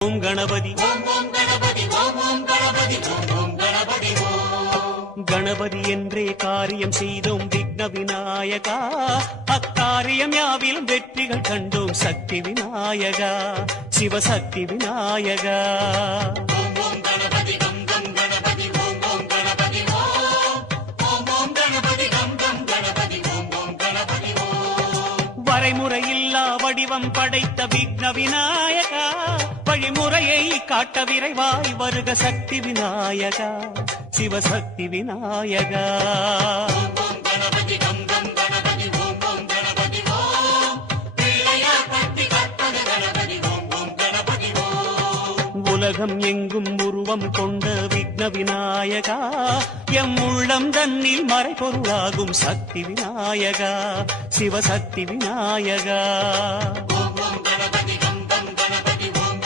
ஓம் கணபதி கணபதி என்றே காரியம் செய்தோம் விக்ன விநாயகா. அக்காரியம் யாவிலும் வெற்றிகள் கண்டோம் சக்தி விநாயகா, சிவசக்தி விநாயகா. வரைமுறையில்லா வடிவம் படைத்த விக்ன விநாயகா, வழிமுறையை காட்ட விரைவாய் வருக சக்தி விநாயகா, சிவசக்தி விநாயகா. உலகம் எங்கும் உருவம் கொண்ட விக்ன விநாயகா, எம் உள்ளம் தன்னில் மறைபொருளாகும் சக்தி விநாயகா, சிவசக்தி விநாயகா.